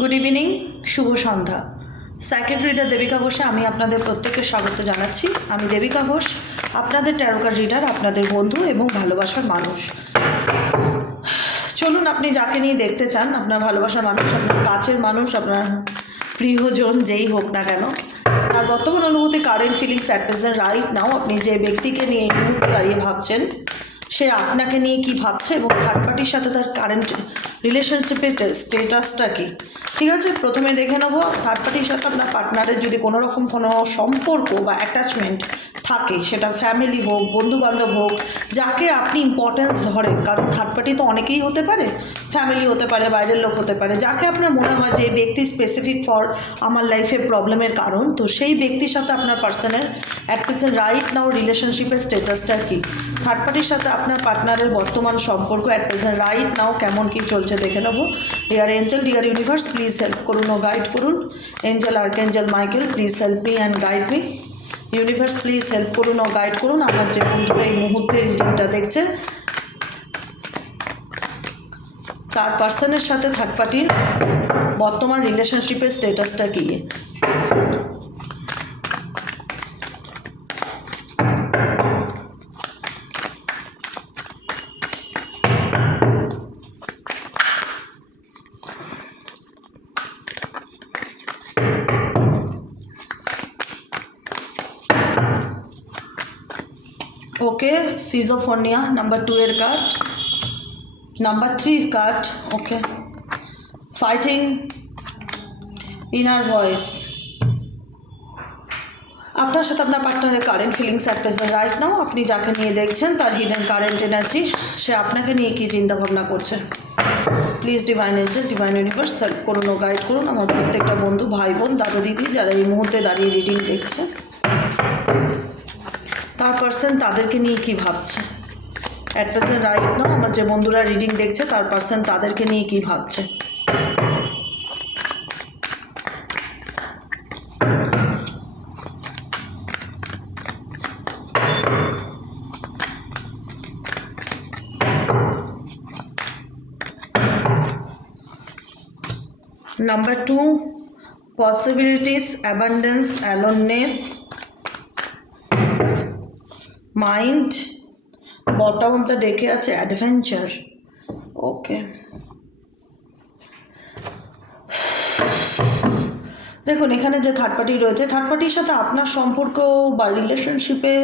Good evening শুভ সন্ধ্যা। Psychic reader Debika ঘোষে আমি আপনাদের প্রত্যেককে স্বাগত জানাচ্ছি। আমি দেবিকা ঘোষ আপনাদের ট্যারোকার রিডার আপনাদের বন্ধু এবং ভালোবাসার মানুষ। চলুন, আপনি যাকে নিয়ে দেখতে চান, আপনার ভালোবাসার মানুষ, আপনার কাছের মানুষ, আপনার প্রিয়জন, যেই হোক না কেন আর বর্তমান অনুভূতি current feelings at present right now আপনি যে ব্যক্তিকে নিয়ে মুহূর্তে দাঁড়িয়ে ভাবছেন, সে আপনাকে নিয়ে কি ভাবছে এবং থার্ড পার্টির সাথে তার কারেন্ট রিলেশনশিপের স্টেটাসটা কি? ঠিক আছে, প্রথমে দেখে নেব থার্ড পার্টির সাথে আপনার পার্টনারের যদি কোনো রকম কোনো সম্পর্ক বা অ্যাটাচমেন্ট থাকে, সেটা ফ্যামিলি হোক বন্ধু বান্ধব হোক, যাকে আপনি ইম্পর্টেন্স ধরেন, কারণ থার্ড পার্টি তো অনেকেই হতে পারে ফ্যামিলি হতে পারে, বাইরের লোক হতে পারে, যাকে আপনার মনে হয় যে ব্যক্তি স্পেসিফিক ফর আমার লাইফে প্রবলেমের কারণ, তো সেই ব্যক্তির সাথে আপনার পার্সনের অ্যাট প্রেজেন্ট রাইট নাও রিলেশনশিপের স্টেটাসটা কী? থার্ড পার্টির সাথে আপনার পার্টনারের বর্তমান সম্পর্ক অ্যাট প্রেজেন্ট রাইট নাও কেমন কী চলছে দেখে নেব। Dear angel dear universe please help করুন ও গাইড করুন। Angel archangel Michael please help me and guide me universe please help করুন ও গাইড করুন। আমার যে বন্ধুরা এই মুহূর্তে রিডিংটা দেখছে, তার পার্সনের সাথে থার্ড পার্টির বর্তমান রিলেশনশিপের স্টেটাসটা কী? ওকে সিজোফোনিয়া নাম্বার টু এর কার্ড নাম্বার থ্রির card okay fighting inner voice আপনার সাথে আপনার পার্টনারের current feelings at present right now আপনি যাকে নিয়ে দেখছেন, তার হিডেন কারেন্ট এনার্জি সে আপনাকে নিয়ে কী চিন্তা ভাবনা করছে? Please divine angel divine universe help করুন ও গাইড করুন। আমার প্রত্যেকটা বন্ধু, ভাই, বোন, দাদা, দিদি, যারা এই মুহূর্তে দাঁড়িয়ে রিডিং দেখছে তার পার্সন তাদেরকে নিয়ে কি ভাবছে? অ্যাট প্রেজেন্ট রাইট নাও আমার যে বন্ধুরা রিডিং দেখছে, তার পার্সন তাদেরকে নিয়ে কি ভাবছে? Number two possibilities abundance aloneness mind বটমটা ডেকে আছে, অ্যাডভেঞ্চার। ওকে। দেখুন, এখানে যে থার্ড পার্টি রয়েছে থার্ড পার্টির সাথে আপনার সম্পর্ক বা রিলেশনশিপে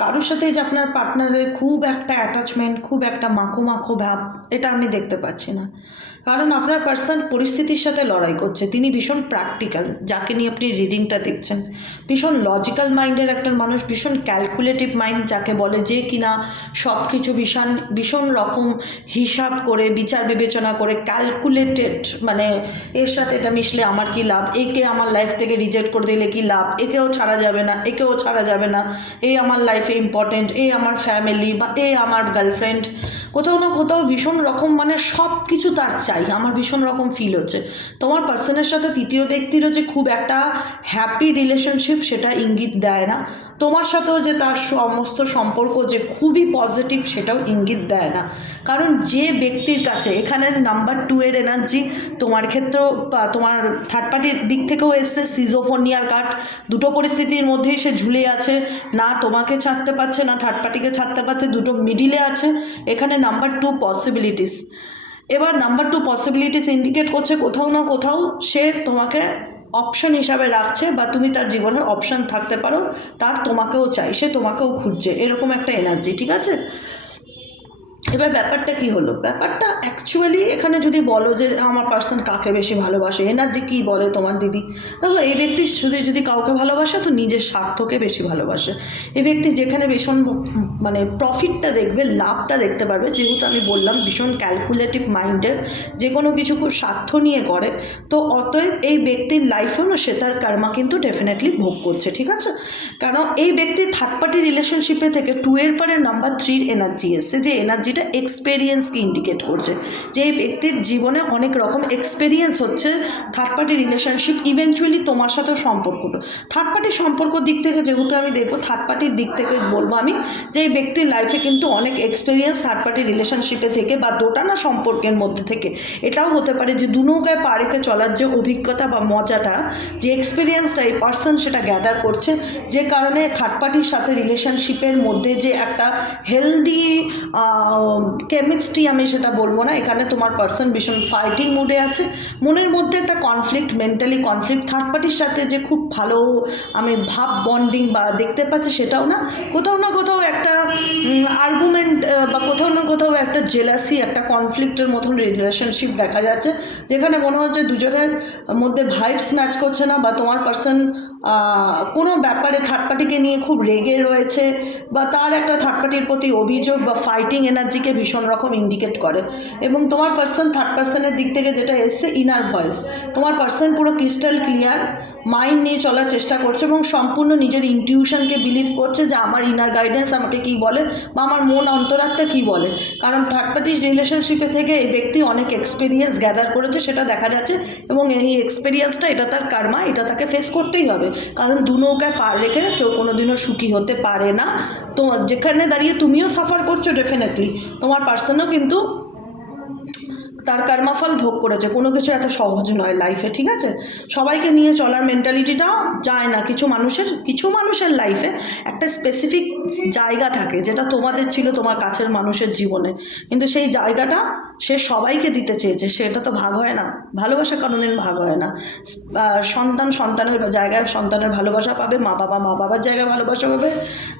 কারোর সাথে যে আপনার পার্টনারের খুব একটা অ্যাটাচমেন্ট খুব একটা মাখো মাখো ভাব, এটা আমি দেখতে পাচ্ছি না। কারণ আপনার পার্সন পরিস্থিতির সাথে লড়াই করছে। তিনি ভীষণ প্র্যাকটিক্যাল যাকে নিয়ে আপনি রিডিংটা দেখছেন। ভীষণ লজিক্যাল মাইন্ডের একটা মানুষ, ভীষণ ক্যালকুলেটিভ মাইন্ড যাকে বলে যে কিনা সব কিছু ভীষণ ভীষণ রকম হিসাব করে, বিচার বিবেচনা করে ক্যালকুলেটেড মানে এর সাথে এটা মিশলে আমার কি লাভ? একে আমার লাইফ থেকে রিজেক্ট করে দিলে কি লাভ? একেও ছাড়া যাবে না, একেও ছাড়া যাবে না। এই আমার লাইফে ইম্পর্টেন্ট এই আমার ফ্যামিলি বা এই আমার গার্লফ্রেন্ড কোথাও না কোথাও ভীষণ রকম মানে সব কিছু তার চাই, আমার ভীষণ রকম ফিল হচ্ছে। তোমার পার্সনের সাথে তৃতীয় ব্যক্তিরও যে খুব একটা হ্যাপি রিলেশনশিপ সেটা ইঙ্গিত দেয় না। তোমার সাথেও যে তার সমস্ত সম্পর্ক যে খুবই পজিটিভ সেটাও ইঙ্গিত দেয় না। কারণ যে ব্যক্তির কাছে এখানের নাম্বার টু এর এনার্জি তোমার ক্ষেত্রেও তোমার থার্ড পার্টির দিক থেকেও এসছে সিজোফোনিয়ার কার্ড দুটো পরিস্থিতির মধ্যেই সে ঝুলে আছে। না তোমাকে ছাড়তে পারছে, না থার্ড পার্টিকে ছাড়তে পারছে, দুটো মিডিলে আছে। এখানে নাম্বার টু পসিবিলিটিস এবার নাম্বার টু পসিবিলিটিস ইন্ডিকেট করছে কোথাও না কোথাও সে তোমাকে অপশন হিসাবে রাখছে বা তুমি তার জীবনের অপশন থাকতে পারো, তার তোমাকেও চাই, সে তোমাকেও খুঁজছে, এরকম একটা এনার্জি ঠিক আছে? এবার ব্যাপারটা কি হলো? ব্যাপারটা অ্যাকচুয়ালি এখানে যদি বলো যে আমার পার্সন কাকে বেশি ভালোবাসে এনার্জি কী বলে তোমার দিদি, দেখো এই ব্যক্তি শুধু যদি কাউকে ভালোবাসে তো নিজের স্বার্থকে বেশি ভালোবাসে। এই ব্যক্তি যেখানে ভীষণ মানে প্রফিটটা দেখবে, লাভটা দেখতে পারবে, যেহেতু আমি বললাম ভীষণ ক্যালকুলেটিভ মাইন্ডের যে কোনো কিছু খুব স্বার্থ নিয়ে করে, তো অতএব এই ব্যক্তির লাইফেও না সে তার কর্মা কিন্তু ডেফিনেটলি ভোগ করছে, ঠিক আছে? কারণ এই ব্যক্তি থার্ড পার্টি রিলেশনশিপে থেকে টু এর পরে নাম্বার থ্রির এনার্জি এসছে, যে এনার্জিটা এক্সপেরিয়েন্সকে ইন্ডিকেট করছে। যে এই ব্যক্তির জীবনে অনেক রকম এক্সপেরিয়েন্স হচ্ছে থার্ড পার্টি রিলেশনশিপ ইভেনচুয়ালি তোমার সাথেও সম্পর্কটা থার্ড পার্টি সম্পর্ক দিক থেকে যেহেতু আমি দেখব থার্ড পার্টির দিক থেকে বলব আমি যে এই ব্যক্তির লাইফে কিন্তু অনেক এক্সপেরিয়েন্স থার্ড পার্টি রিলেশনশিপে থেকে বা দোটানা সম্পর্কের মধ্যে থেকে, এটাও হতে পারে যে দু নৌকায় পা চলার যে অভিজ্ঞতা বা মজাটা, যে এক্সপিরিয়েন্সটা এই পার্সন সেটা গ্যাদার করছে, যে কারণে থার্ড পার্টির সাথে রিলেশনশিপের মধ্যে যে একটা হেলদি কেমিস্ট্রি আমি সেটা বলব না। এখানে তোমার পার্সন ভীষণ ফাইটিং মুডে আছে। মনের মধ্যে একটা কনফ্লিক্ট মেন্টালি কনফ্লিক্ট থার্ড পার্টির সাথে যে খুব ভালো আমি ভাব বন্ডিং বা দেখতে পাচ্ছি সেটাও না। কোথাও না কোথাও একটা আর্গুমেন্ট বা কোথাও না কোথাও একটা জেলাসি একটা কনফ্লিক্টের মতন রিলেশনশিপ দেখা যাচ্ছে। যেখানে মনে হচ্ছে দুজনের মধ্যে ভাইবস ম্যাচ করছে না বা তোমার পার্সন কোনো ব্যাপারে থার্ড পার্টিকে নিয়ে খুব রেগে রয়েছে বা তার একটা থার্ড পার্টির প্রতি অভিযোগ বা ফাইটিং এনার্জিকে ভীষণ রকম ইন্ডিকেট করে। এবং তোমার পার্সন থার্ড পার্সনের দিক থেকে যেটা এসছে ইনার ভয়েস তোমার পার্সন পুরো ক্রিস্টাল ক্লিয়ার মাইন্ড নিয়ে চলার চেষ্টা করছে এবং সম্পূর্ণ নিজের ইনটিউশনকে বিলিভ করছে যে আমার ইনার গাইডেন্স আমাকে কী বলে বা আমার মন অন্তরাত্মা কী বলে। কারণ থার্ড পার্টি রিলেশনশিপে থেকে এই ব্যক্তি অনেক এক্সপিরিয়েন্স গ্যাদার করেছে, সেটা দেখা যাচ্ছে এবং এই এক্সপিরিয়েন্সটা এটা তার কার্মা এটা তাকে ফেস করতেই হবে। কারণ দু নৌকায় পা রেখে কেউ কোনো দিনও সুখী হতে পারে না। তোমার যেখানে দাঁড়িয়ে তুমিও সাফার করছ ডেফিনেটলি তোমার পার্সনও কিন্তু তার কর্মাফল ভোগ করেছে। কোনো কিছু এত সহজ নয় লাইফে ঠিক আছে? সবাইকে নিয়ে চলার মেন্টালিটিটা যায় না। কিছু মানুষের কিছু মানুষের লাইফে একটা স্পেসিফিক জায়গা থাকে যেটা তোমাদের ছিল তোমার কাছের মানুষের জীবনে। কিন্তু সেই জায়গাটা সে সবাইকে দিতে চেয়েছে। সেটা তো ভাগ হয় না। ভালোবাসা কোনোদিন ভাগ হয় না। সন্তান সন্তানের জায়গায় সন্তানের ভালোবাসা পাবে, মা বাবা মা বাবার জায়গায় ভালোবাসা পাবে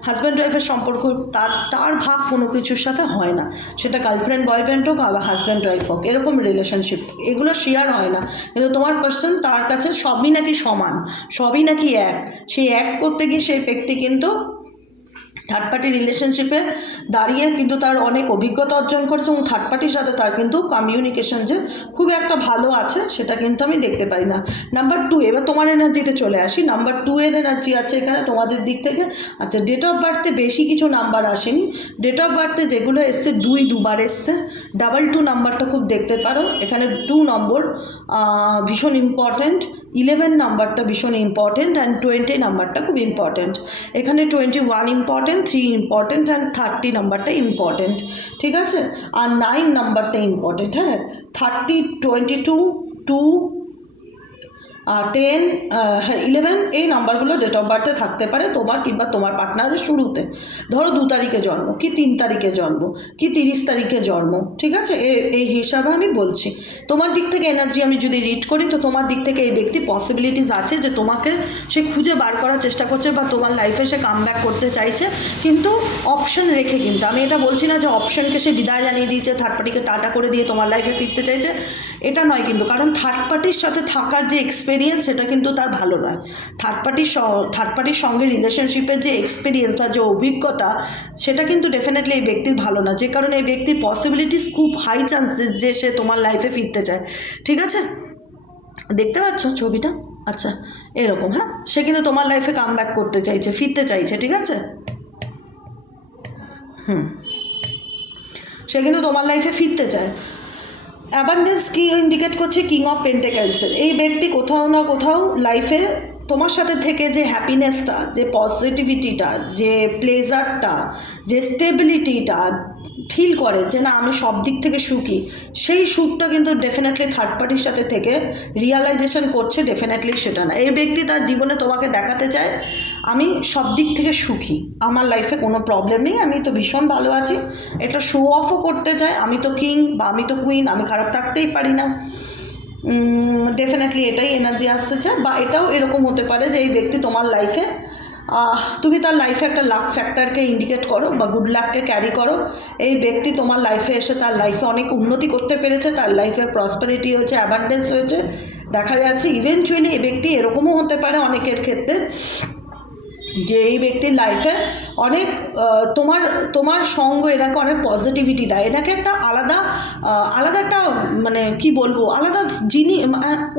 হাজব্যান্ড ওয়াইফের সম্পর্ক তার তার ভাগ কোনো কিছুর সাথে হয় না। সেটা গার্লফ্রেন্ড বয়ফ্রেন্ড হোক বা হাজব্যান্ড ওয়াইফ হোক। এরকম রিলেশনশিপ এগুলো শেয়ার হয় না। কিন্তু তোমার পার্সন তার কাছে সবই নাকি সমান, সবই নাকি এক। সেই এক করতে গিয়ে সেই ব্যক্তি কিন্তু থার্ড পার্টি রিলেশনশিপে দাঁড়িয়ে কিন্তু তার অনেক অভিজ্ঞতা অর্জন করছে এবং থার্ড পার্টির সাথে তার কিন্তু কমিউনিকেশন যে খুব একটা ভালো আছে, সেটা কিন্তু আমি দেখতে পাই না। নাম্বার টু এবার তোমার এনার্জিতে চলে আসি। নাম্বার টু এর এনার্জি আছে এখানে তোমাদের দিক থেকে। আচ্ছা ডেট অফ বার্থে বেশি কিছু নাম্বার আসেনি। ডেট অফ বার্থে যেগুলো এসছে, দুই দুবার এসছে। ডাবল টু নাম্বারটা খুব দেখতে পারো। এখানে টু নম্বর ভীষণ ইম্পর্ট্যান্ট ইলেভেন নাম্বারটা ভীষণ ইম্পর্টেন্ট অ্যান্ড টোয়েন্টি নাম্বারটা খুব ইম্পর্টেন্ট এখানে twenty one important three important and thirty নাম্বারটা ইম্পর্টেন্ট ঠিক আছে? আর নাইন নাম্বারটা ইম্পর্টেন্ট হ্যাঁ? Thirty twenty two two ten eleven এই নাম্বারগুলো ডেট অফ বার্থে থাকতে পারে তোমার কিংবা তোমার পার্টনারের শুরুতে। ধরো দু তারিখে জন্ম, কি তিন তারিখে জন্ম, কি তিরিশ তারিখে জন্ম, ঠিক আছে? এই হিসাবে আমি বলছি। তোমার দিক থেকে এনার্জি আমি যদি রিড করি, তো তোমার দিক থেকে এই ব্যক্তি পসিবিলিটিস আছে যে তোমাকে সে খুঁজে বার করার চেষ্টা করছে বা তোমার লাইফে সে কাম ব্যাক করতে চাইছে। কিন্তু অপশন রেখে কিন্তু, আমি এটা বলছি না যে অপশনকে সে বিদায় জানিয়ে দিয়েছে থার্ড পার্টিকে টাটা করে দিয়ে তোমার লাইফে ফিরতে চাইছে। এটা নয় কিন্তু, কারণ থার্ড পার্টির সাথে থাকার যে এক্সপিরিয়েন্স সেটা কিন্তু তার ভালো নয়। থার্ড পার্টির থার্ড পার্টির সঙ্গে রিলেশনশিপের যে এক্সপিরিয়েন্স বা যে অভিজ্ঞতা, সেটা কিন্তু ডেফিনেটলি এই ব্যক্তির ভালো না। যে কারণে এই ব্যক্তির পসিবিলিটিস খুব হাই চান্স যে সে তোমার লাইফে ফিরতে চায়। ঠিক আছে? দেখতে পাচ্ছ ছবিটা? আচ্ছা এরকম হ্যাঁ? সে কিন্তু তোমার লাইফে কাম ব্যাক করতে চাইছে, ফিরতে চাইছে, ঠিক আছে? হুম। সে কিন্তু তোমার লাইফে ফিরতে চায়। অ্যাবান্ডেন্স কি ইন্ডিকেট করছে? কিং অফ পেন্টেকালসের এই ব্যক্তি কোথাও না কোথাও লাইফে তোমার সাথে থেকে যে হ্যাপিনেসটা যে পজিটিভিটিটা যে প্লেজারটা যে স্টেবিলিটিটা ফিল করে যে না, আমি সব দিক থেকে সুখী, সেই সুখটা কিন্তু ডেফিনেটলি থার্ড পার্টির সাথে থেকে রিয়ালাইজেশন করছে ডেফিনেটলি সেটা না। এই ব্যক্তি তার জীবনে তোমাকে দেখাতে চায় আমি সব দিক থেকে সুখী। আমার লাইফে কোনো প্রবলেম নেই, আমি তো ভীষণ ভালো আছি। এটা শো অফও করতে চায়, আমি তো কিং বা আমি তো কুইন আমি খারাপ থাকতেই পারি না। ডেফিনেটলি এটাই এনার্জি আসতে চায়, বা এটাও এরকম হতে পারে যে এই ব্যক্তি তোমার লাইফে তুমি তার লাইফে একটা লাক ফ্যাক্টরকে ইন্ডিকেট করো বা গুড লাককে ক্যারি করো। এই ব্যক্তি তোমার লাইফে এসে তার লাইফে অনেক উন্নতি করতে পেরেছে, তার লাইফে প্রসপারিটি হয়েছে অ্যাবান্ডেন্স হয়েছে। দেখা যাচ্ছে ইভেনচুয়ালি এই ব্যক্তি এরকমও হতে পারে অনেকের ক্ষেত্রে। যে এই ব্যক্তির লাইফে অনেক তোমার তোমার সঙ্গ এনাকে অনেক পজিটিভিটি দেয়। এনাকে একটা আলাদা আলাদা একটা মানে কি বলব আলাদা যিনি আহ,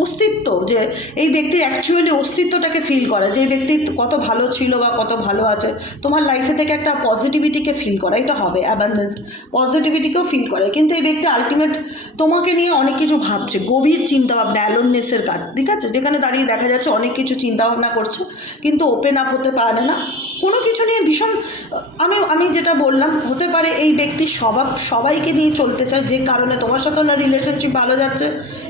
অস্তিত্ব যে এই ব্যক্তির অ্যাকচুয়ালি অস্তিত্বটাকে ফিল করে যে এই ব্যক্তি কত ভালো ছিল বা কত ভালো আছে। তোমার লাইফে থেকে একটা পজিটিভিটিকে ফিল করা এটা হবে অ্যাবান্ডেন্স পজিটিভিটিকেও ফিল করে। কিন্তু এই ব্যক্তি আলটিমেট তোমাকে নিয়ে অনেক কিছু ভাবছে গভীর চিন্তাভাবনা অ্যালোননেসের কার্ড ঠিক আছে? যেখানে দাঁড়িয়ে দেখা যাচ্ছে অনেক কিছু চিন্তাভাবনা করছে কিন্তু ওপেন আপ হতে পারে না। কোনো কিছু নিয়ে ভীষণ, আমি আমি যেটা বললাম, হতে পারে এই ব্যক্তির স্বভাব সবাইকে নিয়ে চলতে চায়, যে কারণে তোমার সাথে ওনার রিলেশনশিপ ভালো যাচ্ছে,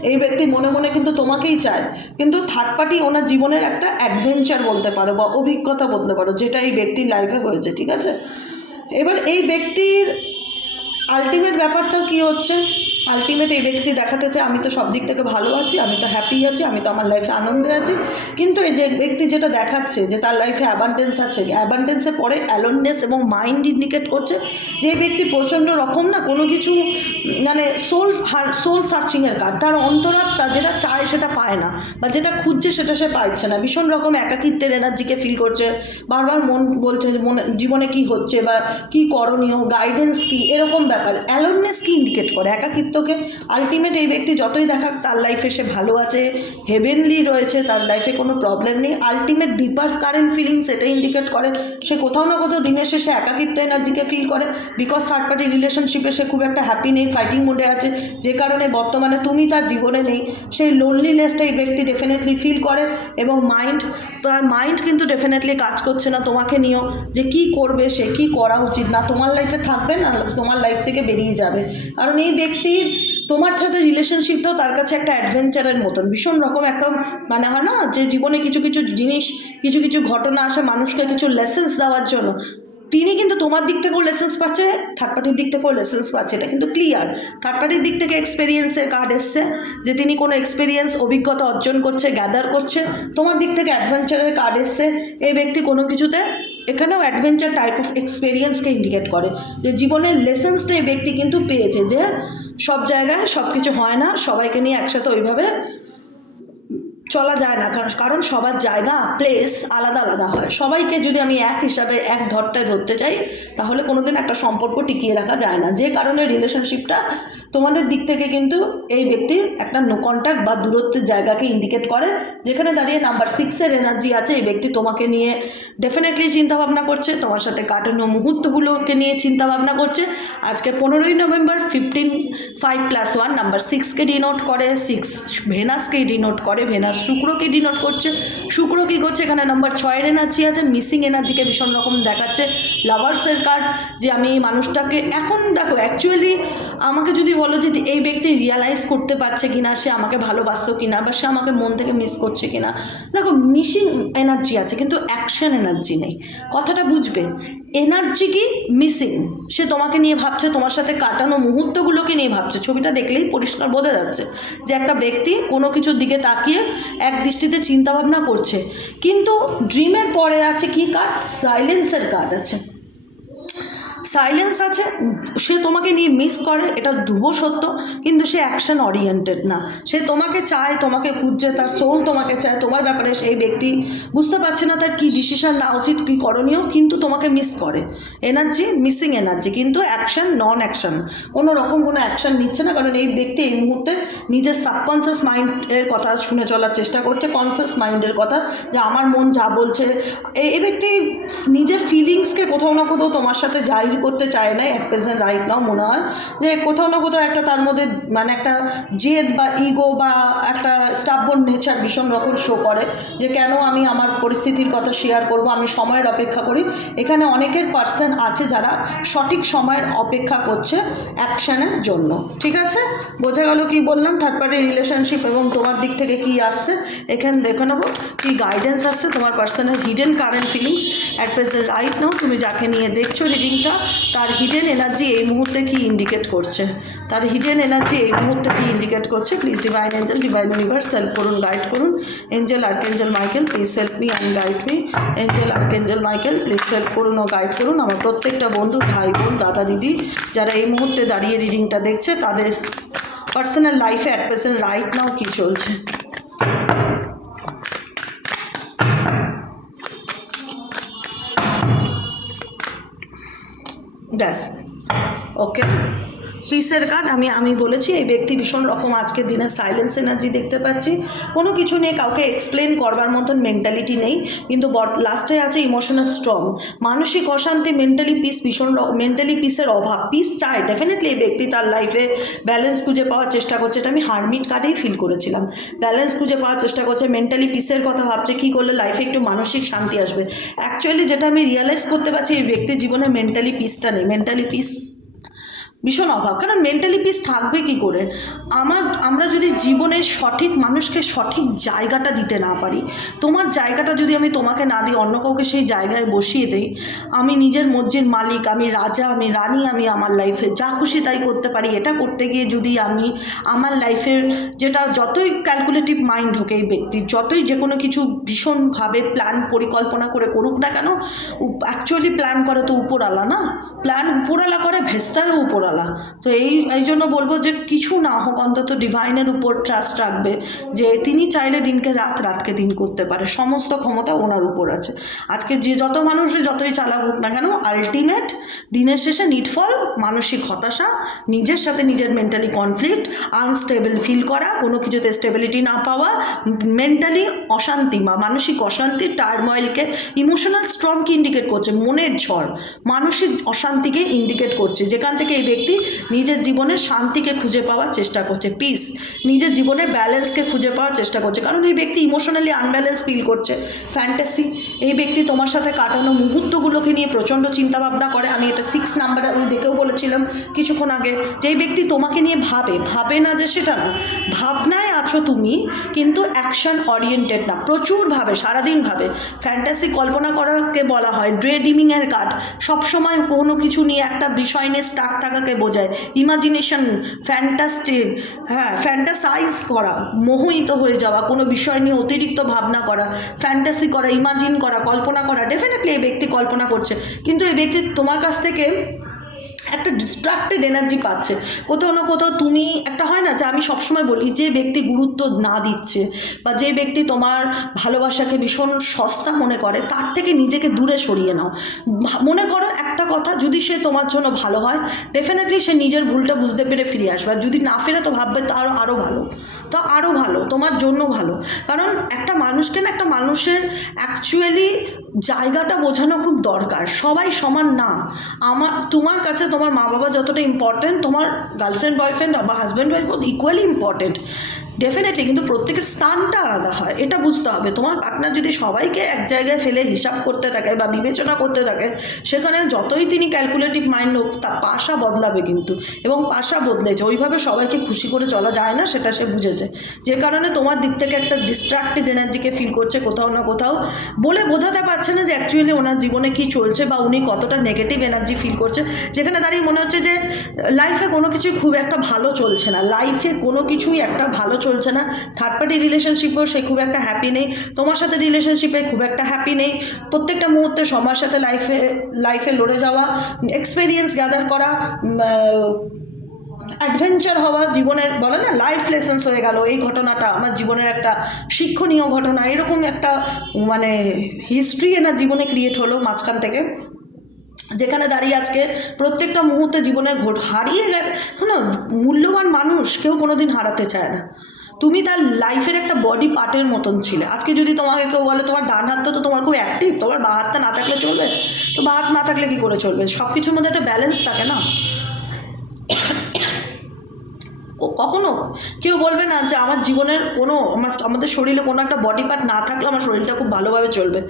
এই ব্যক্তি মনে মনে কিন্তু তোমাকেই চায়। কিন্তু থার্ড পার্টি ওনার জীবনের একটা অ্যাডভেঞ্চার বলতে পারো বা অভিজ্ঞতা বলতে পারো, যেটা এই ব্যক্তির লাইফে হয়েছে, ঠিক আছে? এবার এই ব্যক্তির আলটিমেট ব্যাপারটা কি হচ্ছে? আলটিমেট এই ব্যক্তি দেখাতে চায়, আমি তো সব দিক থেকে ভালো আছি, আমি তো হ্যাপি আছি, আমি তো আমার লাইফে আনন্দে আছি। কিন্তু এই যে ব্যক্তি যেটা দেখাচ্ছে যে তার লাইফে অ্যাবান্ডেন্স আছে অ্যাবান্ডেন্সের পরে অ্যালোননেস এবং মাইন্ড ইন্ডিকেট করছে, যে ব্যক্তি প্রচণ্ড রকম না কোনো কিছু মানে সোল সোল সার্চিংয়ের কাজ, তার অন্তরাত্মা যেটা চায় সেটা পায় না, বা যেটা খুঁজছে সেটা সে পাচ্ছে না। ভীষণ রকম একাকিত্বের এনার্জিকে ফিল করছে, বারবার মন বলছে যে মনে, জীবনে কি হচ্ছে বা কি করণীয় গাইডেন্স কী, এরকম ব্যাপার। অ্যালোননেস কি ইন্ডিকেট করে? একাকিত্বকে আলটিমেট এই ব্যক্তি যতই দেখাক, তার লাইফে সে ভালো আছে হেভেনলি রয়েছে, তার লাইফে কোনো প্রবলেম নেই। আলটিমেট ডিপার কারেন্ট ফিলিংস এটা ইন্ডিকেট করে। সে কোথাও না কোথাও দিনের শেষে একাকিত্ব এনার্জিকে ফিল করে। বিকজ থার্ড পার্টি রিলেশনশিপে সে খুব একটা হ্যাপি নেই ফাইটিং মোডে আছে। যে কারণে বর্তমানে তুমি তার জীবনে নেই। সেই লোনলিনেসটা এই ব্যক্তি ডেফিনেটলি ফিল করে এবং মাইন্ড তার মাইন্ড কিন্তু ডেফিনেটলি কাজ করছে না। তোমাকে নিয়েও যে কি করবে, সে কি করা উচিত না। তোমার লাইফে থাকবে না, তোমার লাইফ থেকে বেরিয়ে যাবে। কারণ এই ব্যক্তির তোমার সাথে রিলেশনশিপটাও তার কাছে একটা অ্যাডভেঞ্চারের মতন। ভীষণ রকম একটা মানে হয় না? যে জীবনে কিছু কিছু জিনিস, কিছু কিছু ঘটনা আসে মানুষকে কিছু লেসেন্স দেওয়ার জন্য। তিনি কিন্তু তোমার দিক থেকেও লেসেন্স পাচ্ছে থার্ড পার্টির দিক থেকেও লেসেন্স পাচ্ছে। এটা কিন্তু ক্লিয়ার থার্ড পার্টির দিক থেকে এক্সপেরিয়েন্সের কার্ড এসছে, যে তিনি কোনো এক্সপেরিয়েন্স অভিজ্ঞতা অর্জন করছে গ্যাদার করছে। তোমার দিক থেকে অ্যাডভেঞ্চারের কার্ড এসছে। এই ব্যক্তি কোনো কিছুতে এখানেও অ্যাডভেঞ্চার টাইপ অফ এক্সপেরিয়েন্সকে ইন্ডিকেট করে। যে জীবনের লেসেন্সটা এই ব্যক্তি কিন্তু পেয়েছে, যে সব জায়গায় সব কিছু হয় না, সবাইকে নিয়ে একসাথে ওইভাবে চলা যায় না। কারণ কারণ সবার জায়গা প্লেস আলাদা আলাদা হয়। সবাইকে যদি আমি এক হিসাবে, এক ধরটায় ধরতে চাই, তাহলে কোনোদিন একটা সম্পর্ক টিকিয়ে রাখা যায় না। যে কারণে রিলেশনশিপটা তোমাদের দিক থেকে কিন্তু এই ব্যক্তির একটা নো কন্ট্যাক্ট বা দূরত্বের জায়গাকে ইন্ডিকেট করে, যেখানে দাঁড়িয়ে নাম্বার সিক্সের এনার্জি আছে, এই ব্যক্তি তোমাকে নিয়ে ডেফিনেটলি চিন্তাভাবনা করছে। তোমার সাথে কাটানো মুহূর্তগুলোকে নিয়ে চিন্তাভাবনা করছে। আজকে পনেরোই November fifteen five plus one number সিক্সকে denote করে সিক্স ভেনাসকে ডিনোট করে ভেনাস শুক্রকে ডিনোট করছে। শুক্র কী করছে? এখানে নাম্বার ছয়ের এনার্জি আছে মিসিং এনার্জিকে ভীষণ রকম দেখাচ্ছে। লাভার্সের কার্ড যে আমি এই মানুষটাকে এখন দেখো অ্যাকচুয়ালি আমাকে যদি বলো যে এই ব্যক্তি রিয়ালাইজ করতে পারছে কিনা, সে আমাকে ভালোবাসতো কিনা বা সে আমাকে মন থেকে মিস করছে কিনা, দেখো মিসিং এনার্জি আছে, কিন্তু অ্যাকশন এনার্জি নেই। কথাটা বুঝবে? এনার্জি কি মিসিং সে তোমাকে নিয়ে ভাবছে, তোমার সাথে কাটানো মুহূর্তগুলোকে নিয়ে ভাবছে। ছবিটা দেখলেই পরিষ্কার বোঝা যাচ্ছে যে একটা ব্যক্তি কোনো কিছুর দিকে তাকিয়ে এক দৃষ্টিতে চিন্তাভাবনা করছে। কিন্তু ড্রিমের পরে আছে কি কার্ড সাইলেন্সের কার্ড আছে। সাইলেন্স আছে, সে তোমাকে নিয়ে মিস করে, এটা ধ্রুব সত্য, কিন্তু সে অ্যাকশন ওরিয়েন্টেড না। সে তোমাকে চায়, তোমাকে খুঁজছে, তার সোল তোমাকে চায়, তোমার ব্যাপারে সেই ব্যক্তি বুঝতে পারছে না তার কী ডিসিশন নেওয়া উচিত, কী করণীয়, কিন্তু তোমাকে মিস করে। এনার্জি মিসিং এনার্জি কিন্তু অ্যাকশন নন অ্যাকশন কোনো রকম কোনো অ্যাকশন নিচ্ছে না, কারণ এই ব্যক্তি এই মুহূর্তে নিজের সাবকনসিয়াস মাইন্ডের কথা শুনে চলার চেষ্টা করছে কনসিয়াস মাইন্ডের কথা, যে আমার মন যা বলছে। এই ব্যক্তি নিজের ফিলিংসকে কোথাও না কোথাও তোমার সাথে জাহির করতে চায় না অ্যাট প্রেজেন্ট রাইট নাও মনে হয় যে কোথাও না কোথাও একটা তার মধ্যে মানে একটা জেদ বা ইগো বা একটা স্টাবন নেচার ভীষণ রকম শো করে, যে কেন আমি আমার পরিস্থিতির কথা শেয়ার করব, আমি সময়ের অপেক্ষা করি। এখানে অনেকের পার্সন আছে যারা সঠিক সময়ের অপেক্ষা করছে অ্যাকশানের জন্য। ঠিক আছে? বোঝা গেল কি বললাম? থার্ড পার্টি রিলেশনশিপ এবং তোমার দিক থেকে কি আসছে? এখানে দেখে নেব কি গাইডেন্স আসছে তোমার পার্সনের hidden current feelings at present right now তুমি যাকে নিয়ে দেখছ রিডিংটা তার হিডেন এনার্জি এই মুহূর্তে কি ইন্ডিকেট করছে? তার হিডেন এনার্জি এই মুহূর্তে কি ইন্ডিকেট করছে? Please divine angel divine universe help করুন গাইড করুন। Angel archangel Michael please help me and guide me angel archangel Michael please help করুন ও গাইড করুন। আমার প্রত্যেকটা বন্ধু, ভাই, বোন, দাদা, দিদি, যারা এই মুহূর্তে দাঁড়িয়ে রিডিংটা দেখছে, তাদের পার্সোনাল লাইফে অ্যাট প্রেজেন্ট রাইট নাও কী চলছে? ব্যাস ওকে পিসের কার্ড, আমি আমি বলেছি, এই ব্যক্তি ভীষণ রকম আজকের দিনে সাইলেন্স এনার্জি দেখতে পাচ্ছি। কোনো কিছু নিয়ে কাউকে এক্সপ্লেন করবার মতন মেন্টালিটি নেই, কিন্তু লাস্টে আছে ইমোশনাল স্ট্রং মানসিক অশান্তি মেন্টালি পিস ভীষণ মেন্টালি পিসের অভাব। পিস চায় ডেফিনেটলি এই ব্যক্তি তার লাইফে ব্যালেন্স খুঁজে পাওয়ার চেষ্টা করছে। এটা আমি হারমিট কার্ডেই ফিল করেছিলাম। ব্যালেন্স খুঁজে পাওয়ার চেষ্টা করছে মেন্টালি পিসের কথা ভাবছে, কী করলে লাইফে একটু মানসিক শান্তি আসবে। অ্যাকচুয়ালি যেটা আমি রিয়েলাইজ করতে পারছি, এই ব্যক্তির জীবনে মেন্টালি পিসটা নেই। মেন্টালি পিস ভীষণ অভাব। কারণ মেন্টালি পিস থাকবে কি করে? আমার, আমরা যদি জীবনের সঠিক মানুষকে সঠিক জায়গাটা দিতে না পারি, তোমার জায়গাটা যদি আমি তোমাকে না দিই, অন্য কাউকে সেই জায়গায় বসিয়ে দিই, আমি নিজের মর্জির মালিক, আমি রাজা, আমি রানী, আমি আমার লাইফে যা খুশি তাই করতে পারি। এটা করতে গিয়ে যদি আমি আমার লাইফের যেটা যতই ক্যালকুলেটিভ মাইন্ড হোক এই ব্যক্তির, যতই যে কোনো কিছু ভীষণভাবে প্ল্যান পরিকল্পনা করে করুক না কেন অ্যাকচুয়ালি প্ল্যান করে তো উপরওয়ালা না? প্ল্যান উপরওয়ালা করে ভেস্তায়ও উপরওয়ালা। তো এই এই জন্য বলব যে কিছু না হোক, অন্তত ডিভাইনের উপর ট্রাস্ট রাখবে যে তিনি চাইলে দিনকে রাত, রাতকে দিন করতে পারে। সমস্ত ক্ষমতা ওনার উপর আছে। আজকে যে যত মানুষ যতই চালাক হোক না কেন আলটিমেট দিনের শেষে নিটফল মানসিক হতাশা, নিজের সাথে নিজের মেন্টালি কনফ্লিক্ট আনস্টেবল ফিল করা, কোনো কিছুতে স্টেবিলিটি না পাওয়া মেন্টালি অশান্তি বা মানসিক অশান্তির টার্ময়েলকে ইমোশনাল স্ট্রমকে ইন্ডিকেট করছে। মনের ঝড়, মানসিক অশান্তিকে ইন্ডিকেট করছে। যেখান থেকে এই ব্যক্তি নিজের জীবনে শান্তিকে খুঁজে পাওয়ার চেষ্টা করছে পিস নিজের জীবনে ব্যালেন্সকে খুঁজে পাওয়ার চেষ্টা করছে। কারণ এই ব্যক্তি ইমোশনালি আনব্যালেন্স ফিল করছে ফ্যান্টাসি এই ব্যক্তি তোমার সাথে কাটানো মুহূর্তগুলোকে নিয়ে প্রচণ্ড চিন্তাভাবনা করে। আমি এটা সিক্স নাম্বার আমি দেখেও বলেছিলাম কিছুক্ষণ আগে যে ব্যক্তি তোমাকে নিয়ে ভাবে ভাবে না যে সেটা না, ভাবনায় আছো তুমি, কিন্তু অ্যাকশন ওরিয়েন্টেড না, প্রচুর ভাবে, সারাদিন ভাবে। ফ্যান্টাসি কল্পনা করাকে বলা হয় ড্রে ডিমিংয়ের কার্ড সবসময় কোনো কিছু নিয়ে একটা বিষয় নিয়ে স্টাক থাকাকে বোঝায়। ইমাজিনেশন ফ্যান্টাস্টিক হ্যাঁ ফ্যান্টাসাইজ করা, মোহিত হয়ে যাওয়া, কোনো বিষয় নিয়ে অতিরিক্ত ভাবনা করা ফ্যান্টাসি করা ইমাজিন করা, কল্পনা করা ডেফিনেটলি এই ব্যক্তি কল্পনা করছে। কিন্তু এই ব্যক্তি তোমার কাছ থেকে একটা ডিস্ট্রাক্টেড এনার্জি পাচ্ছে। কোথাও না কোথাও তুমি, একটা হয় না যে আমি সবসময় বলি যে ব্যক্তি গুরুত্ব না দিচ্ছে বা যে ব্যক্তি তোমার ভালোবাসাকে ভীষণ সস্তা মনে করে, তার থেকে নিজেকে দূরে সরিয়ে নাও। মনে করো একটা কথা, যদি সে তোমার জন্য ভালো হয় ডেফিনেটলি সে নিজের ভুলটা বুঝতে পেরে ফিরে আসবে। আর যদি না ফেরে, তো ভাববে তারও আরও ভালো। তো আরও ভালো, তোমার জন্য ভালো। কারণ একটা মানুষকে না, একটা মানুষের অ্যাকচুয়ালি জায়গাটা বোঝানো খুব দরকার। সবাই সমান না। আমার, তোমার কাছে তোমার মা বাবা যতটা ইম্পর্টেন্ট তোমার গার্লফ্রেন্ড বয়ফ্রেন্ড বা husband wife equally important definitely কিন্তু প্রত্যেকের স্থানটা আলাদা হয়। এটা বুঝতে হবে। তোমার পার্টনার যদি সবাইকে এক জায়গায় ফেলে হিসাব করতে থাকে বা বিবেচনা করতে থাকে, সেখানে যতই তিনি ক্যালকুলেটিভ মাইন্ড হোক তা পাশা বদলাবে কিন্তু। এবং পাশা বদলেছে। ওইভাবে সবাইকে খুশি করে চলা যায় না, সেটা সে বুঝেছে। যে কারণে তোমার দিক থেকে একটা ডিস্ট্রাক্টেড এনার্জিকে ফিল করছে কোথাও না কোথাও। বলে বোঝাতে পারছে না যে অ্যাকচুয়ালি ওনার জীবনে কি চলছে বা উনি কতটা নেগেটিভ এনার্জি ফিল করছে। যেখানে দাঁড়িয়ে মনে হচ্ছে যে লাইফে কোনো কিছুই খুব একটা ভালো চলছে না। লাইফে কোনো কিছুই একটা ভালো চলছে না। থার্ড পার্টি রিলেশনশিপও সে খুব একটা হ্যাপি নেই। তোমার সাথে রিলেশনশিপে খুব একটা হ্যাপি নেই। প্রত্যেকটা মুহূর্তে সবার সাথে লাইফে লাইফে লড়ে যাওয়া এক্সপিরিয়েন্স গ্যাদার করা অ্যাডভেঞ্চার হওয়া জীবনের, বলে না লাইফ লেসেন্স হয়ে গেল। এই ঘটনাটা আমার জীবনের একটা শিক্ষণীয় ঘটনা। এরকম একটা মানে হিস্ট্রি এনার জীবনে ক্রিয়েট হলো মাঝখান থেকে। যেখানে দাঁড়িয়ে আজকে প্রত্যেকটা মুহূর্তে জীবনের ঘট হারিয়ে গেছে। শোনো, মূল্যবান মানুষ কেউ কোনোদিন হারাতে চায় না। তুমি তার লাইফের একটা বডি পার্টের মতন ছিলে। আজকে যদি তোমাকে কেউ বলে, তোমার ডান হাতটা তো তোমার খুব অ্যাক্টিভ তোমার বা হাতটা না থাকলে চলবে? তো বা হাত না থাকলে কী করে চলবে? সব কিছুর মধ্যে একটা ব্যালেন্স থাকে না? কখনো? কেউ বলবে না যে আমার জীবনের কোনো, আমার, আমাদের শরীরে কোনো একটা বডি পার্ট না থাকলে আমার শরীরটা খুব ভালোভাবে চলবে।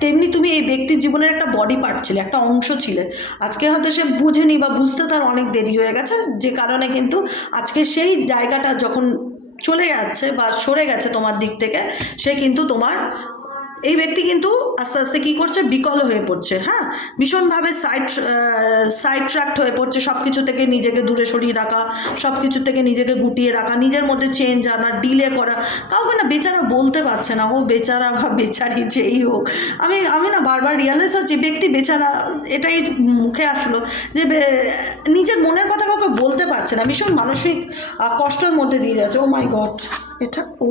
তেমনি তুমি এই ব্যক্তির জীবনের একটা বডি পার্ট ছিলে, একটা অংশ ছিলে। আজকে হয়তো সে বুঝেনি বা বুঝতে তার অনেক দেরি হয়ে গেছে, যে কারণে কিন্তু আজকে সেই জায়গাটা যখন চলে যাচ্ছে বা সরে গেছে তোমার দিক থেকে সে কিন্তু তোমার এই ব্যক্তি কিন্তু আস্তে আস্তে কী করছে, বিকল হয়ে পড়ছে হ্যাঁ? ভীষণভাবে সাইড সাইড ট্র্যাক্ট হয়ে পড়ছে সব কিছু থেকে নিজেকে দূরে সরিয়ে রাখা সব কিছু থেকে নিজেকে গুটিয়ে রাখা, নিজের মধ্যে চেঞ্জ আনা ডিলে করা। কাউকে না বেচারা বলতে পারছে না, ও বেচারা বা বেচারি যেই হোক। আমি আমি না বারবার রিয়ালাইজ হচ্ছি, ব্যক্তি বেচারা, এটাই মুখে আসলো যে নিজের মনের কথা কাউকে বলতে পারছে না, ভীষণ মানসিক কষ্টের মধ্যে দিয়ে যাচ্ছে। ও মাই গড এটা ও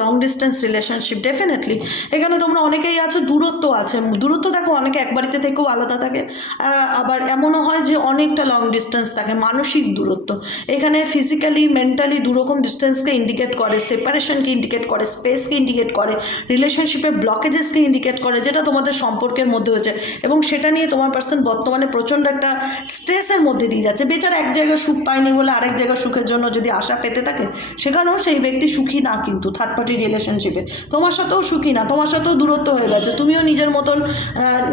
লং ডিস্টেন্স রিলেশনশিপ ডেফিনেটলি এখানে তোমরা অনেকেই আছো, দূরত্ব আছে। দূরত্ব দেখো, অনেকে এক বাড়িতে থেকেও আলাদা থাকে। আর আবার এমনও হয় যে অনেকটা লং ডিস্টেন্স থাকে, মানসিক দূরত্ব। এখানে ফিজিক্যালি মেন্টালি দুরকম ডিস্টেন্সকে ইন্ডিকেট করে সেপারেশনকে ইন্ডিকেট করে স্পেসকে ইন্ডিকেট করে রিলেশনশিপের ব্লকেজেসকে ইন্ডিকেট করে, যেটা তোমাদের সম্পর্কের মধ্যে হয়েছে। এবং সেটা নিয়ে তোমার পার্সন বর্তমানে প্রচণ্ড একটা স্ট্রেসের মধ্যে দিয়ে যাচ্ছে। বেচারা এক জায়গায় সুখ পায়নি বলে আরেক জায়গায় সুখের জন্য যদি আশা পেতে থাকে, সেখানেও সেই ব্যক্তি সুখী না কিন্তু থার্ড পার্টি রিলেশনশিপে তোমার সাথেও সুখী না, তোমার সাথেও দূরত্ব হয়ে গেছে। তুমিও নিজের মতন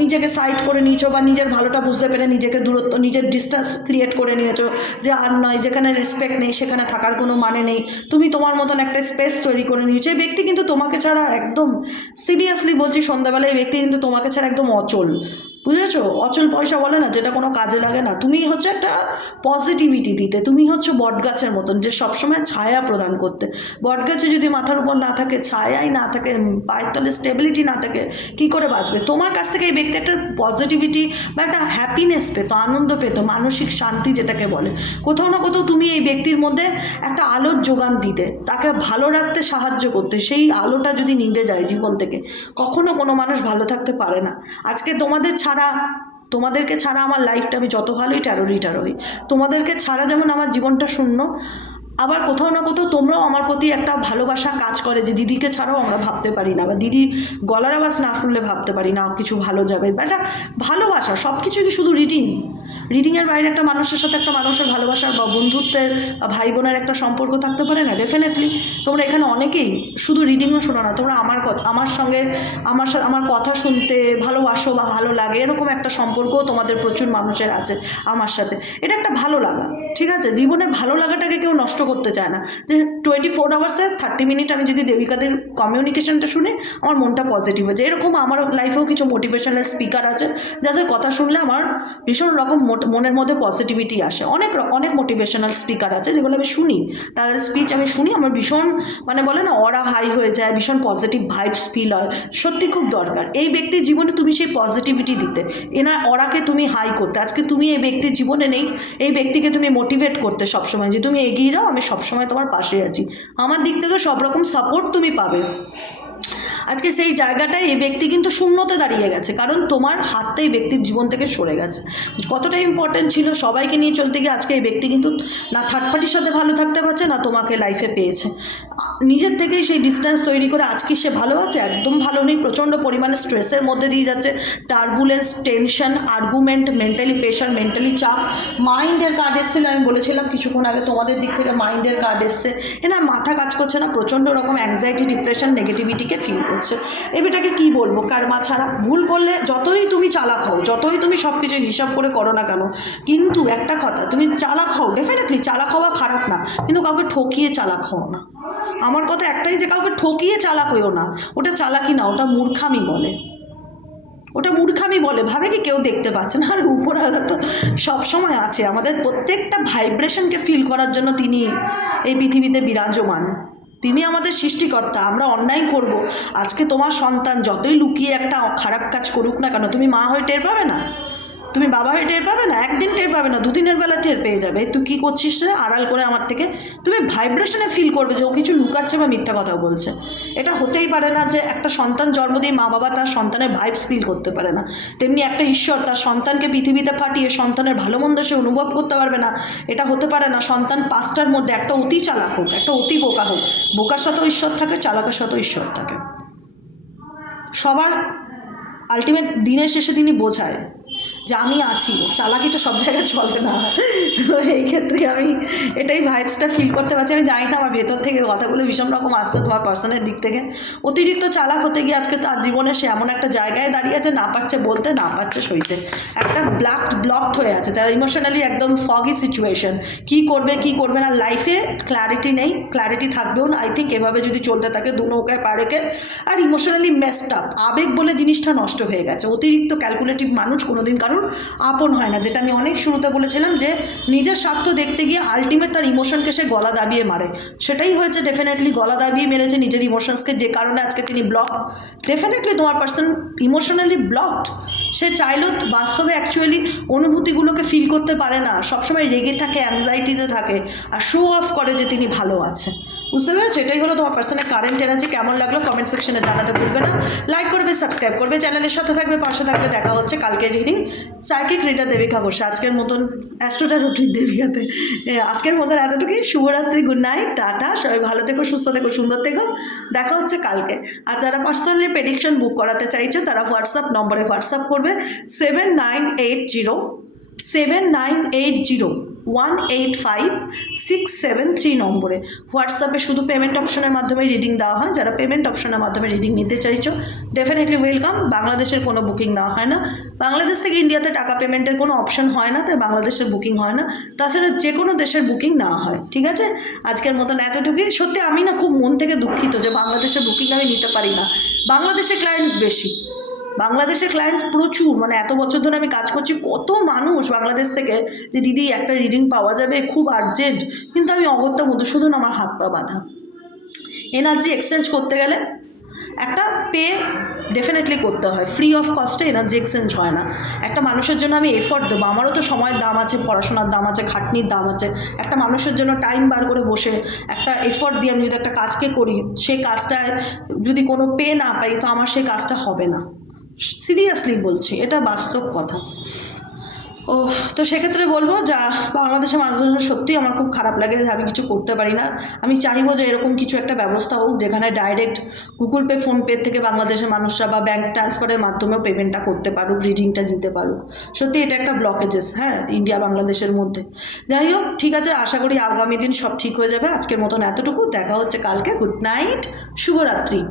নিজেকে সাইড করে নিয়েছো বা নিজের ভালোটা বুঝতে পেরে নিজেকে দূরত্ব, নিজের ডিস্টেন্স ক্রিয়েট করে নিয়েছো যে আর নয়, যেখানে রেসপেক্ট নেই, সেখানে থাকার কোনো মানে নেই। তুমি তোমার মতন একটা স্পেস তৈরি করে নিয়েছো। এই ব্যক্তি কিন্তু তোমাকে ছাড়া একদম সিরিয়াসলি বলছি সন্ধ্যাবেলায় এই ব্যক্তি কিন্তু তোমাকে ছাড়া একদম অচল। বুঝেছ? অচল পয়সা বলে না, যেটা কোনো কাজে লাগে না। তুমি হচ্ছে একটা পজিটিভিটি দিতে। তুমি হচ্ছে বটগাছের মতন, যে সবসময় ছায়া প্রদান করতে। বটগাছে যদি মাথার উপর না থাকে, ছায়াই না থাকে পায়ের তলে স্টেবিলিটি না থাকে, কি করে বাঁচবে? তোমার কাছ থেকে এই ব্যক্তি একটা পজিটিভিটি বা একটা হ্যাপিনেস পেতো, আনন্দ পেতো, মানসিক শান্তি যেটাকে বলে। কোথাও না কোথাও তুমি এই ব্যক্তির মধ্যে একটা আলোর যোগান দিতে, তাকে ভালো রাখতে সাহায্য করতে। সেই আলোটা যদি নিভে যায় জীবন থেকে, কখনো কোনো মানুষ ভালো থাকতে পারে না। আজকে তোমাদের ছাড়া তোমাদেরকে ছাড়া আমার লাইফটা আমি যত ভালোই ট্যারোরই ট্যারোই তোমাদেরকে ছাড়া যেমন আমার জীবনটা শূন্য আবার কোথাও না কোথাও তোমরাও আমার প্রতি একটা ভালোবাসা কাজ করে যে দিদিকে ছাড়াও আমরা ভাবতে পারি না বা দিদির গলার আওয়াজ না শুনলে ভাবতে পারি না কিছু ভালো যাবে। বা একটা ভালোবাসা সব কিছুই কি শুধু রিডিং রিডিংয়ের বাইরে একটা মানুষের সাথে একটা মানুষের ভালোবাসার বা বন্ধুত্বের ভাই বোনের একটা সম্পর্ক থাকতে পারে না? ডেফিনেটলি তোমরা এখানে অনেকেই শুধু রিডিংও শোনো না, তোমরা আমার আমার সঙ্গে, আমার আমার কথা শুনতে ভালোবাসো বা ভালো লাগে, এরকম একটা সম্পর্কও তোমাদের প্রচুর মানুষের আছে আমার সাথে। এটা একটা ভালো লাগা, ঠিক আছে? জীবনে ভালো লাগাটাকে কেউ নষ্ট করতে চায় না। যে টোয়েন্টি ফোর আওয়ার্সে থার্টি মিনিট আমি যদি দেবিকাদের কমিউনিকেশনটা শুনে আমার মনটা পজিটিভ হয়ে যায়। এরকম আমার লাইফেও কিছু মোটিভেশনাল স্পিকার আছে, যাদের কথা শুনলে আমার ভীষণ রকম মনের মধ্যে পজিটিভিটি আসে। অনেক অনেক মোটিভেশনাল স্পিকার আছে যেগুলো আমি শুনি। তাদের স্পিচ আমি শুনি, আমার ভীষণ মানে বলে না অরা হাই হয়ে যায়, ভীষণ পজিটিভ ভাইবস ফিল হয়। সত্যি খুব দরকার। এই ব্যক্তির জীবনে তুমি সেই পজিটিভিটি দিতে। এনার অরাকে তুমি হাই করতে। আজকে তুমি এই ব্যক্তির জীবনে নেই। এই ব্যক্তিকে তুমি মোটিভেট করতে সবসময়। যে তুমি এগিয়ে যাও আমি সবসময় তোমার পাশে আছি। আমার দিক থেকে সব রকম সাপোর্ট তুমি পাবে। আজকে সেই জায়গাটায় এই ব্যক্তি কিন্তু শূন্যতে দাঁড়িয়ে গেছে, কারণ তোমার হাতটা এই ব্যক্তির জীবন থেকে সরে গেছে। কতটা ইম্পর্টেন্ট ছিল সবাইকে নিয়ে চলতে গিয়ে আজকে এই ব্যক্তি কিন্তু না থার্ড পার্টির সাথে ভালো থাকতে পারছে, না তোমাকে লাইফে পেয়েছে। নিজের থেকেই সেই ডিস্টেন্স তৈরি করে আজকে সে ভালো আছে, একদম ভালো নেই, প্রচণ্ড পরিমাণে স্ট্রেসের মধ্যে দিয়ে যাচ্ছে। Turbulence tension argument mentally pressure mentally চাপ মাইন্ডের কার্ড এসেছিল, আমি বলেছিলাম কিছুক্ষণ আগে তোমাদের দিক থেকে মাইন্ডের কার্ড এসছে। এনার মাথা কাজ করছে না, প্রচণ্ড রকম অ্যাংজাইটি ডিপ্রেশন নেগেটিভিটিকে ফিল করছে। এটাকে কি বলব? কারমা ছাড়া ভুল করলে যতই তুমি চালাক হও, যতই তুমি সব কিছু হিসাব করে করো না কেন, কিন্তু একটা কথা, তুমি চালাক হও ডেফিনেটলি চালাক হওয়া খারাপ না, কিন্তু কাউকে ঠকিয়ে চালাক হও না। আমার কথা একটাই যে কাউকে ঠকিয়ে চালাক হইও না, ওটা চালাকি না, ওটা মূর্খামি বলে। ওটা মূর্খামি বলে, ভাবে কি কেউ দেখতে পাচ্ছে না? আর উপরওয়ালা তো সবসময় আছে। আমাদের প্রত্যেকটা ভাইব্রেশনকে ফিল করার জন্য তিনি এই পৃথিবীতে বিরাজমান। তিনি আমাদের সৃষ্টিকর্তা, আমরা অন্যায় করব। আজকে তোমার সন্তান যতই লুকিয়ে একটা খারাপ কাজ করুক না কেন, তুমি মা হয়ে টের পাবে না? তুমি বাবা হয়ে টের পাবে না? একদিন টের পাবে না, দুদিনের বেলা টের পেয়ে যাবে। তুই কী করছিস রে? আড়াল করে আমার থেকে। তুমি ভাইব্রেশনে ফিল করবে যে ও কিছু লুকাচ্ছে বা মিথ্যা কথা বলছে। এটা হতেই পারে না যে একটা সন্তান জন্ম দিয়ে মা বাবা তার সন্তানের ভাইবস ফিল করতে পারে না। তেমনি একটা ঈশ্বর তার সন্তানকে পৃথিবীতে পাঠিয়ে সন্তানের ভালো মন্দ সে অনুভব করতে পারবে না। এটা হতে পারে না সন্তান পাঁচটার মধ্যে একটা অতি চালাক হোক, একটা অতি বোকা হোক। বোকার সাথেও ঈশ্বর থাকে, চালাকের সাথেও ঈশ্বর থাকে। সবার আলটিমেট দিনের শেষে তিনি বোঝায় যে আমি আছি, চালাকিটা সব জায়গায় চলে না। তো এই ক্ষেত্রে আমি এটাই ভাইবসটা ফিল করতে পারছি। আমি জানি না আমার ভেতর থেকে কথাগুলো ভীষণ রকম আসছে তোমার পার্সনের দিক থেকে। অতিরিক্ত চালাক হতে গিয়ে আজকে তার জীবনে সে এমন একটা জায়গায় দাঁড়িয়ে আছে, না পারছে বলতে, না পারছে সইতে। একটা ব্লাক ব্লকড হয়ে আছে। তার ইমোশনালি একদম ফগি সিচুয়েশন কী করবে, কি করবে না লাইফে ক্ল্যারিটি নেই। ক্ল্যারিটি থাকবেও না। আই থিঙ্ক এভাবে যদি চলতে থাকে দু নৌকায় পা রেখে আর ইমোশনালি মেসড আপ আবেগ বলে জিনিসটা নষ্ট হয়ে গেছে। অতিরিক্ত ক্যালকুলেটিভ মানুষ কোনোদিন কারোর আপন হয় না। যেটা আমি অনেক শুরুতে বলেছিলাম যে, নিজের স্বার্থ দেখতে গিয়ে আলটিমেট তার ইমোশনকে সে গলা দাবিয়ে মারে। সেটাই হয়েছে ডেফিনেটলি গলা দাবিয়ে মেরেছে নিজের ইমোশনসকে যে কারণে আজকে তিনি ব্লক ডেফিনেটলি তোমার পার্সন ইমোশনালি ব্লকড সে চাইলেও বাস্তবে অ্যাকচুয়ালি অনুভূতিগুলোকে ফিল করতে পারে না। সবসময় রেগে থাকে অ্যাংজাইটিতে থাকে। আর শো অফ করে যে তিনি ভালো আছে। বুঝতে পেরেছ? এটাই হলো তোমার পার্সোনাল কারেন্ট এনার্জি কেমন লাগল কমেন্ট সেকশনে জানাতে ভুলবে না। লাইক করবে সাবস্ক্রাইব করবে। চ্যানেলের সাথে থাকবে, পাশে থাকবে, দেখা হচ্ছে কালকের reading psychic reader Debika Ghosh, আজকের মতন অ্যাস্ট্রোটার রুটির দেবিকাতে। আজকের মতন এতটুকুই। শুভরাত্রি গুড নাইট টাটা। সবাই ভালো থেকো, সুস্থ থেকো, সুন্দর থেকো। দেখা হচ্ছে কালকে। আর যারা পার্সোনালি প্রেডিকশন বুক করাতে চাইছো, তারা হোয়াটসঅ্যাপ নম্বরে হোয়াটসঅ্যাপ করবে। Seven nine eight zero seven nine eight zero one eight five six seven three নম্বরে। হোয়াটসঅ্যাপে শুধু পেমেন্ট অপশনের মাধ্যমে রিডিং দেওয়া হয়। যারা পেমেন্ট অপশনের মাধ্যমে রিডিং নিতে চাইছো ডেফিনেটলি ওয়েলকাম বাংলাদেশের কোনো বুকিং না হয় না। বাংলাদেশ থেকে ইন্ডিয়াতে টাকা পেমেন্টের কোনো অপশন হয় না, তাই বাংলাদেশের বুকিং হয় না। তাছাড়া যে কোনো দেশের বুকিং না হয়, ঠিক আছে? আজকের মতন এতটুকুই। সত্যি আমি না খুব মন থেকে দুঃখিত যে বাংলাদেশের বুকিং আমি নিতে পারি না। বাংলাদেশের ক্লায়েন্টস বেশি। বাংলাদেশের ক্লায়েন্টস প্রচুর মানে এত বছর ধরে আমি কাজ করছি, কত মানুষ বাংলাদেশ থেকে যে, দিদি, একটা রিডিং পাওয়া যাবে, খুব আর্জেন্ট কিন্তু আমি অগত্য মধুসূদন আমার হাত পা বাঁধা। এনার্জি এক্সচেঞ্জ করতে গেলে একটা পে ডেফিনেটলি করতে হয়। ফ্রি অফ কস্টে এনার্জি এক্সচেঞ্জ হয় না। একটা মানুষের জন্য আমি এফোর্ট দেবো। আমারও তো সময়ের দাম আছে, পড়াশোনার দাম আছে, খাটনির দাম আছে। একটা মানুষের জন্য টাইম বার করে বসে একটা এফোর্ট দিয়ে আমি যদি একটা কাজকে করি সেই কাজটায় যদি কোনো পে না পাই, তো আমার সেই কাজটা হবে না। সিরিয়াসলি বলছি, এটা বাস্তব কথা। ও তো সেক্ষেত্রে বলব যা, বাংলাদেশের মানুষজন সত্যি আমার খুব খারাপ লাগে যে আমি কিছু করতে পারি না। আমি চাইব যে এরকম কিছু একটা ব্যবস্থা হোক, যেখানে ডাইরেক্ট গুগল পে ফোনপে থেকে বাংলাদেশের মানুষরা বা ব্যাঙ্ক ট্রান্সফারের মাধ্যমেও পেমেন্টটা করতে পারুক রিডিংটা নিতে পারুক। সত্যি এটা একটা ব্লকেজেস হ্যাঁ ইন্ডিয়া বাংলাদেশের মধ্যে। যাই হোক, ঠিক আছে, আশা করি আগামী দিন সব ঠিক হয়ে যাবে। আজকের মতন এতটুকু, দেখা হচ্ছে কালকে। গুড নাইট শুভরাত্রি।